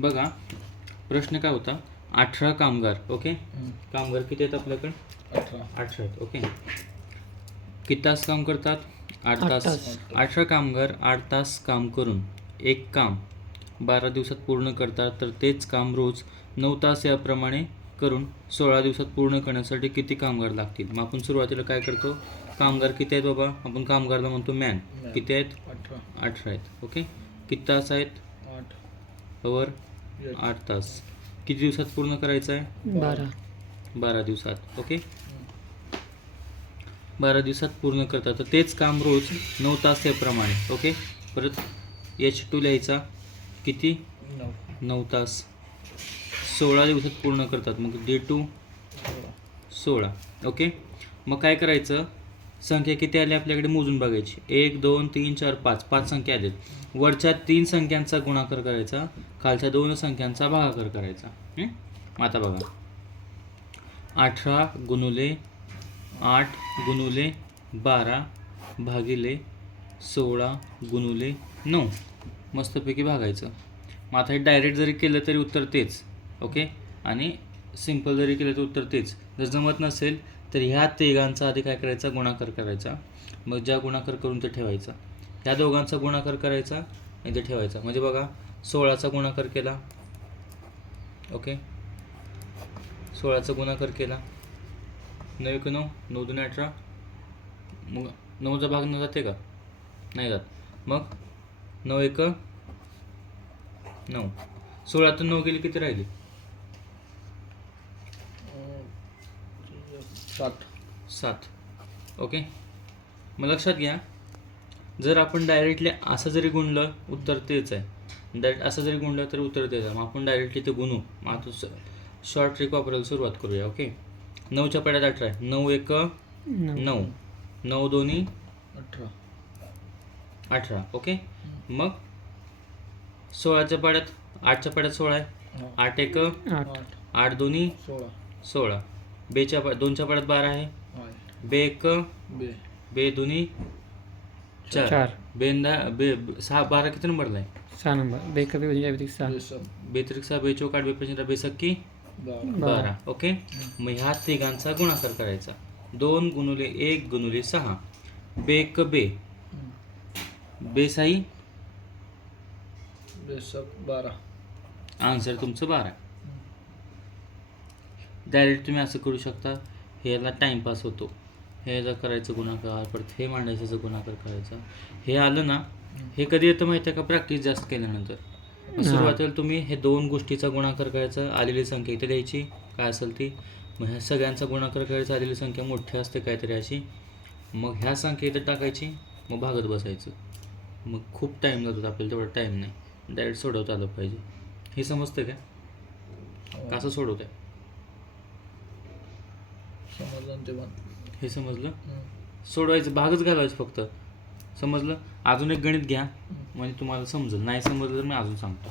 बघा प्रश्न काय होता, 18 कामगार. ओके, कामगार किती आहेत आपल्याकडे? 18 आहेत. ओके, किती तास काम करतात? 8 तास. 18 कामगार 8 तास काम करून एक काम 12 दिवसात पूर्ण करतात, तर तेच काम रोज 9 तास याप्रमाणे करून 16 दिवसात पूर्ण करण्यासाठी किती कामगार लागतील? मग आपण सुरुवातीला काय करतो, कामगार किती आहेत बाबा? आपण कामगारला म्हणतो मॅन. किती आहेत? 18 आहेत. ओके, किती तास आहेत? 8 8 तास. किती दिवसात पूर्ण करायचं आहे? 12 दिवसात. ओके, 12 दिवसात पूर्ण करतात, तर तेच काम रोज 9 तास याप्रमाणे. ओके, परत H2 लिहायचा, किती? 9 तास. 16 दिवसात पूर्ण करतात, मग D2 16. ओके, मग काय करायचं, संख्या किती आली आपल्याकडे मोजून बघायची. 1 2 3 4 5 5 संख्या आल्या. वरच्या 3 संख्यांचा गुणाकार करायचा, खालच्या 2 संख्यांचा भागाकार करायचा. मग आता बघा, 18 गुणुले 8 गुणुले 12 भागिले 16 गुणुले 9 मस्तपैकी भागायचं. मग आता हे डायरेक्ट जरी केलं तरी उत्तर तेच. ओके, आणि सिम्पल जरी केलं तर उत्तर तेच. जर जमत नसेल तर ह्या तिघांचा आधी काय करायचा, गुणाकार करायचा. मग ज्या गुणाकार करून ते ठेवायचा, ह्या दोघांचा गुणाकार करायचा इथे ठेवायचा. म्हणजे बघा, 16चा गुणाकार केला. ओके, 16चा गुणाकार केला, 9 1 9 9 2 18. मग 9चा भाग न जाते का? नाही जात. मग 9 1 9. 16तून 9 गेली, किती राहिली? 7. ओके, मग लक्षात घ्या, जर आपण डायरेक्टली असं जरी गुणलं उत्तर तेच आहे. डायरेक्ट असं जरी गुणलं तरी उत्तर तेच आहे. मग आपण डायरेक्टली ते गुणू. मग आता शॉर्ट ट्रिक वापरायला सुरुवात करूया. ओके, 9च्या पाड्यात 18 आहे. 9 1 9 9 2 18. ओके, मग 16च्या पाड्यात 8च्या पाड्यात 16 आहे. 8 1 8 2 16. 2च्या पाड्यात 12 आहे. बे 1 बे 2 4. बे 6 12 किती नंबरला आहे? 6 नंबर. बे कभी व्यतिरिक्त 6. बेत्रिक 6 बे 4 8 बे 5 बे 6 12. ओके, मग ह्या तिघांचा गुणाकार करायचा. 2 गुणुले 1 गुणुले 6. बे 1 बे बे 6 12. आन्सर तुमचं 12. डायरेक्ट तुम्ही असं करू शकता. ह्याला टाईमपास होतो, ह्याचा करायचं गुणाकार, परत हे मांडायचं गुणाकार करायचा. हे आलं ना, हे कधी येतं माहिती आहे का? प्रॅक्टिस जास्त केल्यानंतर. सुरुवातीला तुम्ही हे 2 गोष्टीचा गुणाकार करायचा, आलेली संख्या इथे द्यायची काय असेल ती. मग ह्या सगळ्यांचा गुणाकार करायचा, आलेली संख्या मोठी असते काहीतरी अशी. मग ह्या संख्या इथे टाकायची, मग भागत बसायचं. मग खूप टाईम जातो आपल्याला, तेवढा टाईम नाही. डायरेक्ट सोडवता आलं पाहिजे. हे समजतं का? कसं सोडवत आहे हे समजलं? सोडवायचं, भागच घालायचं फक्त. समजलं? अजून एक गणित घ्या म्हणजे तुम्हाला समजेल. नाही समजलं तर मी अजून सांगतो.